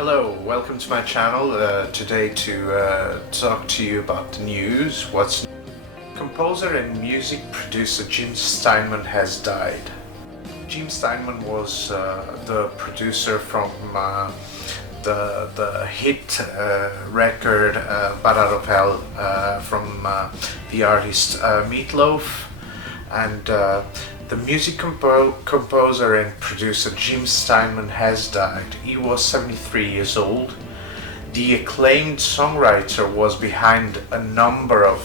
Hello, welcome to my channel. Today to talk to you about the news. Composer and music producer Jim Steinman has died. Jim Steinman was the producer from the hit record Bat Out of Hell from the artist Meatloaf, and the music composer and producer Jim Steinman has died. He was 73 years old. The acclaimed songwriter was behind a number of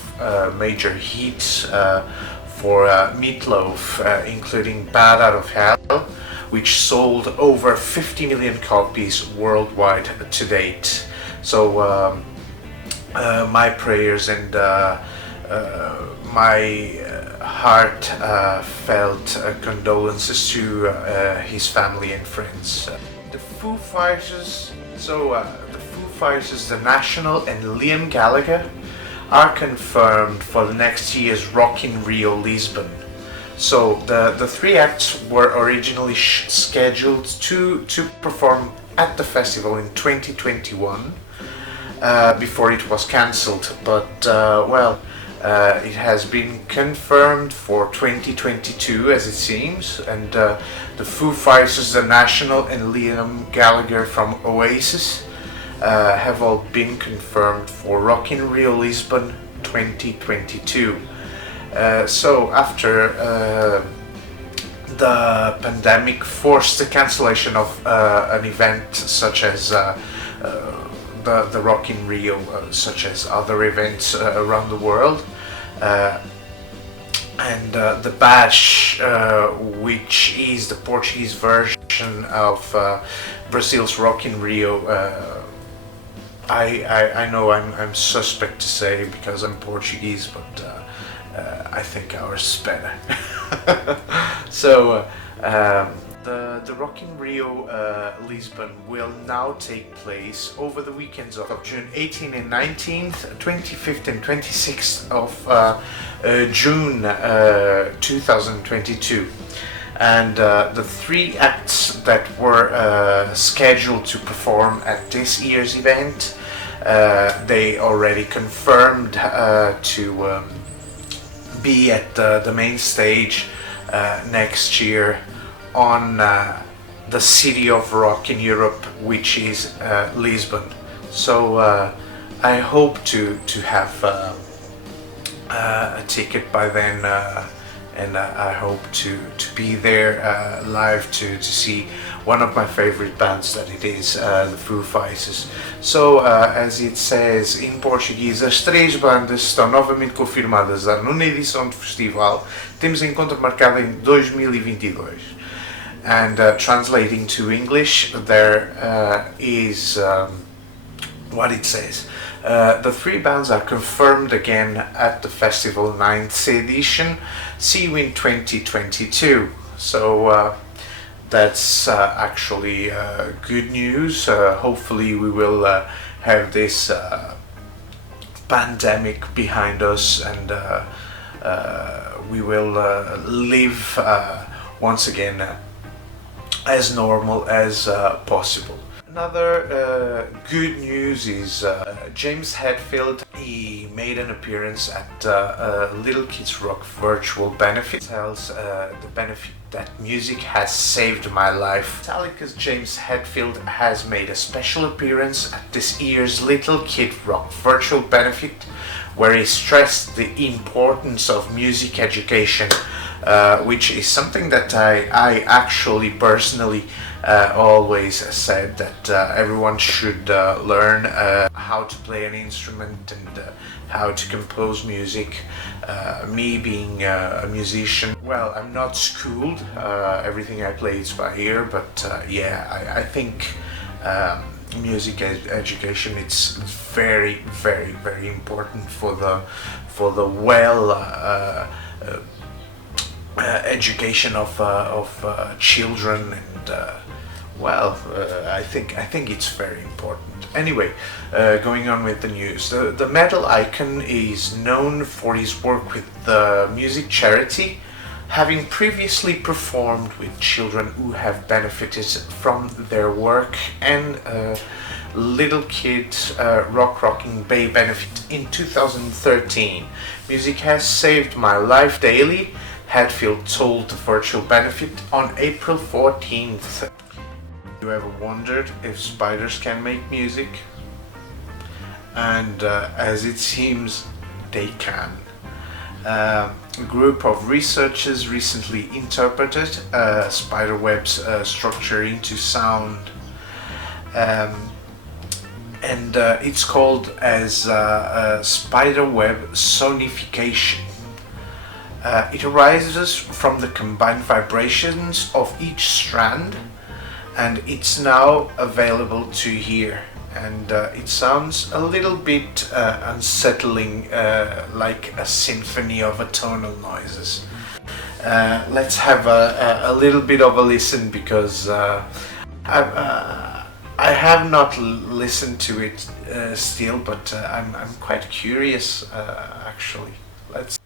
major hits for Meatloaf, including Bat Out of Hell, which sold over 50 million copies worldwide to date. So my prayers and my heartfelt condolences to his family and friends. The Foo Fighters, the National and Liam Gallagher are confirmed for the next year's Rock in Rio Lisbon. So the three acts were originally scheduled to perform at the festival in 2021 before it was cancelled, but it has been confirmed for 2022 as it seems, and the Foo Fighters, the National and Liam Gallagher from Oasis have all been confirmed for Rock in Rio Lisbon 2022. So after the pandemic forced the cancellation of an event such as the Rock in Rio, such as other events around the world, and the Bash, which is the Portuguese version of Brazil's Rock in Rio. I know I'm suspect to say because I'm Portuguese, but I think ours is better. So the Rock in Rio Lisbon will now take place over the weekends of June 18th and 19th, 25th and 26th of June 2022. And the three acts that were scheduled to perform at this year's event, they already confirmed to be at the main stage next year on the City of Rock in Europe, which is Lisbon. So I hope to have a ticket by then, and I hope to be there live to see one of my favorite bands, that it is the Foo Fighters. So as it says in Português, as três bandas estão novamente confirmadas a nona edição do festival. Temos encontro marcado em 2022. And translating to English, there is what it says. The three bands are confirmed again at the festival 9th edition. See you in 2022. So that's actually good news. Hopefully we will have this pandemic behind us, and we will live once again as normal as possible. Another good news is James Hetfield. He made an appearance at Little Kids Rock virtual benefit. Tells the benefit that music has saved my life. Metallica's James Hetfield has made a special appearance at this year's Little Kid Rock virtual benefit, where he stressed the importance of music education, which is something that I actually personally always said that everyone should learn how to play an instrument and how to compose music. Me being a musician, well, I'm not schooled. Everything I play is by ear, but I think music education, it's very, very, very important for the education of children, and I think it's very important. Anyway, going on with the news. The metal icon is known for his work with the music charity Having previously performed with children who have benefited from their work and Little Kids Rocking Bay benefit in 2013, Music Has Saved My Life Daily, Hatfield told the virtual benefit on April 14th. You ever wondered if spiders can make music? And as it seems, they can. A group of researchers recently interpreted spiderweb's structure into sound, and it's called as spiderweb sonification. It arises from the combined vibrations of each strand, and it's now available to hear. And it sounds a little bit unsettling, like a symphony of atonal noises. Let's have a little bit of a listen, because I have not listened to it still, but I'm quite curious actually. Let's.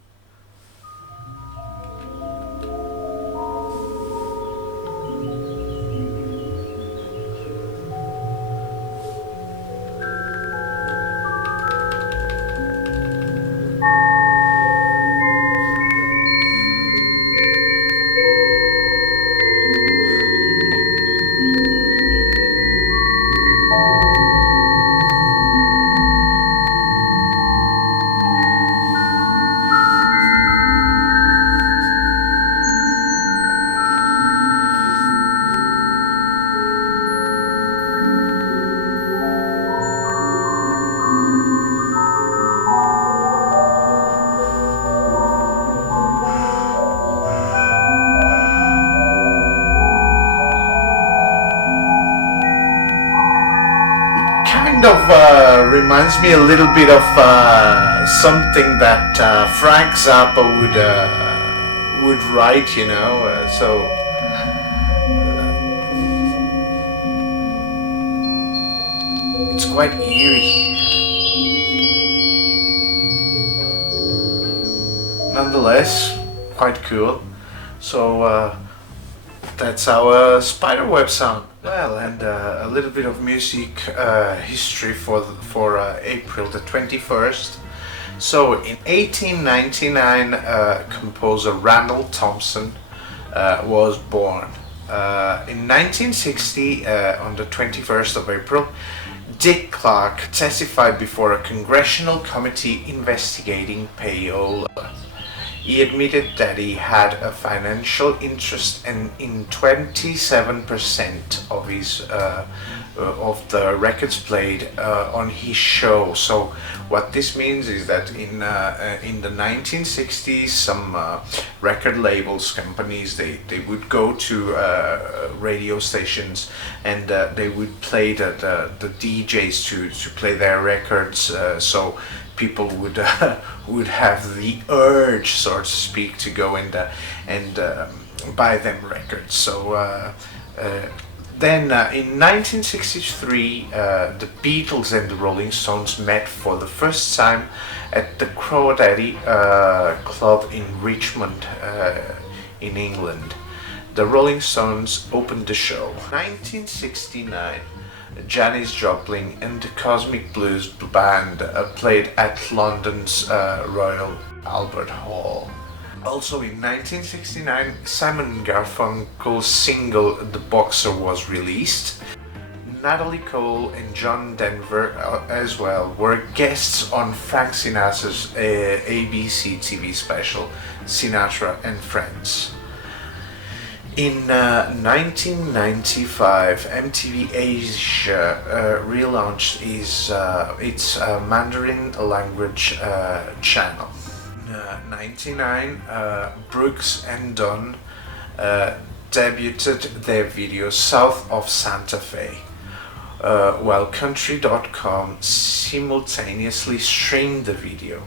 Kind of reminds me a little bit of something that Frank Zappa would write, you know. So it's quite eerie. Nonetheless, quite cool. So that's our spiderweb sound. Well, and a little bit of music history for April the 21st. So in 1899, composer Randall Thompson was born. In 1960, on the 21st of April, Dick Clark testified before a congressional committee investigating payola. He admitted that he had a financial interest in 27% of his of the records played on his show. So what this means is that in the 1960s, some record labels, companies, they would go to radio stations, and they would play the DJs to play their records. So people would have the urge, so to speak, to go and buy them records. So then in 1963, the Beatles and the Rolling Stones met for the first time at the Crawdaddy Club in Richmond, in England. The Rolling Stones opened the show. 1969. Janis Joplin and the Cosmic Blues Band played at London's Royal Albert Hall. Also in 1969, Simon Garfunkel's single The Boxer was released. Natalie Cole and John Denver as well were guests on Frank Sinatra's ABC TV special, Sinatra and Friends. In 1995, MTV Asia relaunched its Mandarin language channel. In 1999, Brooks and Dunn debuted their video South of Santa Fe, while Country.com simultaneously streamed the video.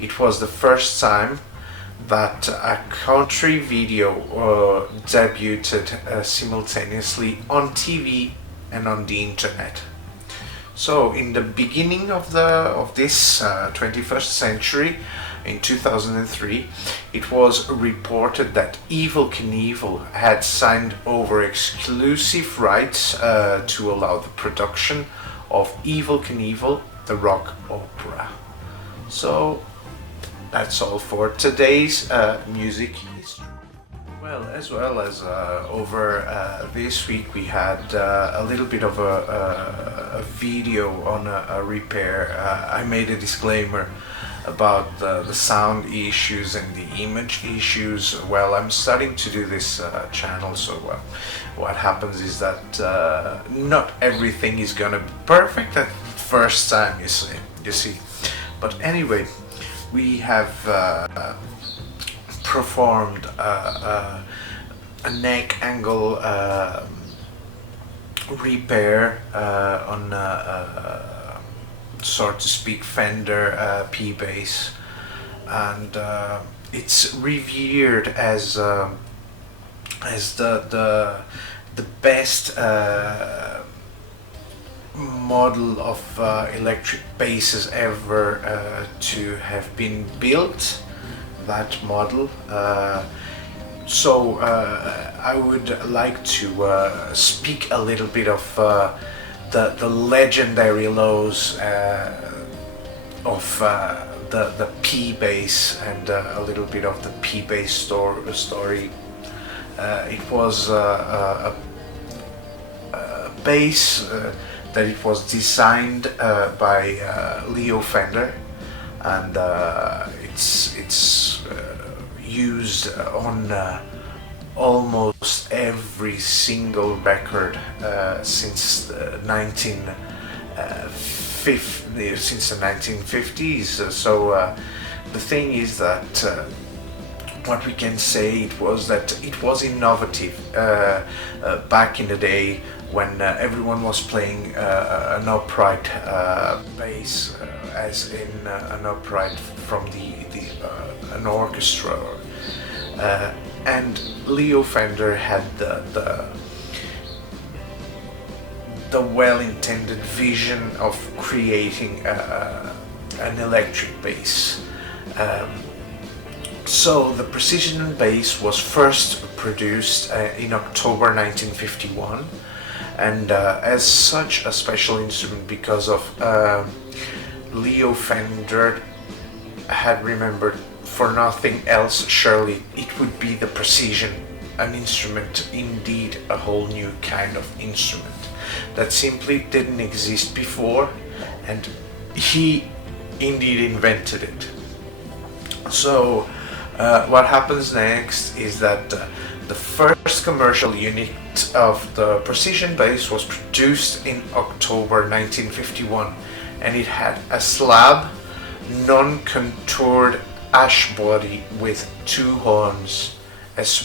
It was the first time that a country video debuted simultaneously on TV and on the internet. So in the beginning of this 21st century, in 2003, it was reported that Evel Knievel had signed over exclusive rights to allow the production of Evel Knievel, the rock opera. So that's all for today's music history. Well as over this week, we had a little bit of a video on a repair. I made a disclaimer about the sound issues and the image issues. Well, I'm starting to do this channel, so what happens is that not everything is gonna be perfect at first time, you see. But anyway, we have performed a neck angle repair on so to speak Fender P-Bass, and it's revered as the best model of electric basses ever to have been built. That model. So I would like to speak a little bit of the legendary lows of the P-Bass, and a little bit of the P-Bass story. It was a bass that it was designed by Leo Fender, and it's used on almost every single record since the 1950s. So the thing is that what we can say it was innovative back in the day when everyone was playing an upright bass, as in an upright from an orchestra, and Leo Fender had the well-intended vision of creating an electric bass. So the Precision bass was first produced in October 1951, and as such a special instrument because of Leo Fender had remembered, for nothing else surely it would be the Precision, an instrument, indeed a whole new kind of instrument that simply didn't exist before, and he indeed invented it. So what happens next is that the first commercial unit of the Precision bass was produced in October 1951, and it had a slab, non-contoured ash body with two horns, as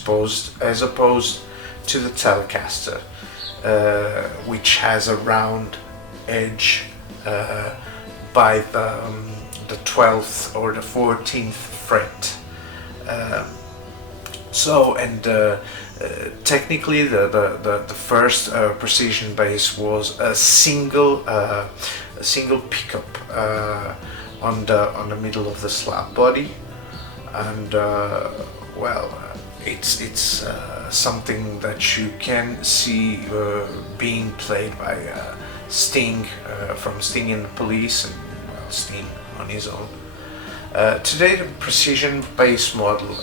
opposed to the Telecaster, which has a round edge by the 12th or the 14th fret. Technically the first Precision bass was a single pickup on the middle of the slab body, and it's something that you can see being played by Sting from Sting and the Police, and Sting on his own. Today the Precision bass model,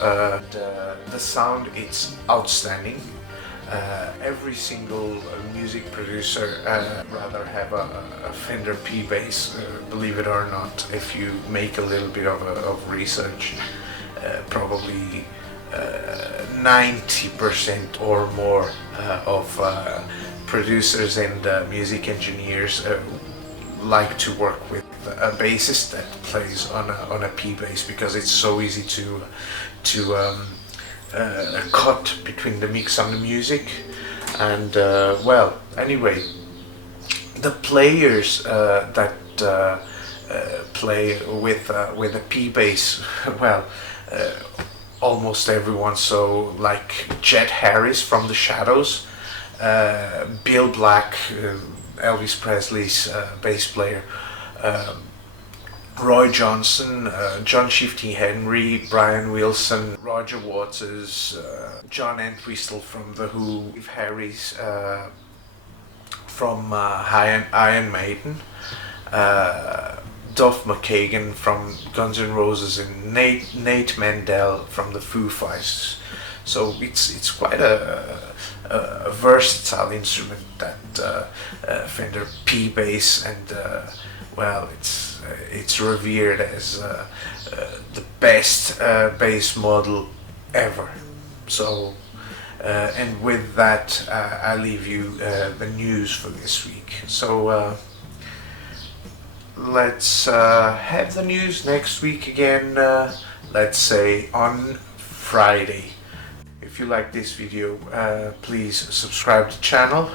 the sound, it's outstanding. Every single music producer rather have a Fender P-Bass, believe it or not. If you make a little bit of research, probably 90% or more of producers and music engineers like to work with a bassist that plays on a P-Bass, because it's so easy to cut between the mix on the music. And anyway, the players that play with a P-Bass, almost everyone. So like Jet Harris from the Shadows, Bill Black, Elvis Presley's bass player, Roy Johnson, John Shifty Henry, Brian Wilson, Roger Waters, John Entwistle from The Who, Steve Harris from Iron Maiden, Duff McKagan from Guns N' Roses, and Nate Mendel from the Foo Fighters. So it's quite a versatile instrument, that Fender P bass, and well, it's revered as the best bass model ever. So, and with that, I leave you the news for this week. So let's have the news next week again. Let's say on Friday. If you like this video, please subscribe to the channel,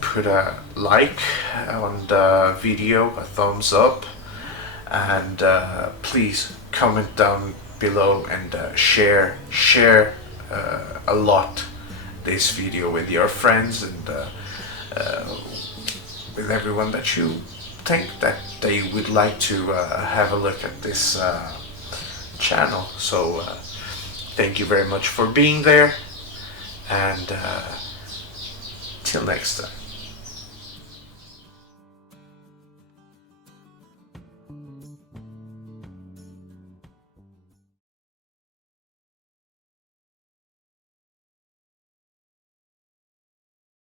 put a like on the video, a thumbs up, and please comment down below and share a lot this video with your friends and with everyone that you think that they would like to have a look at this channel. So thank you very much for being there, and till next time.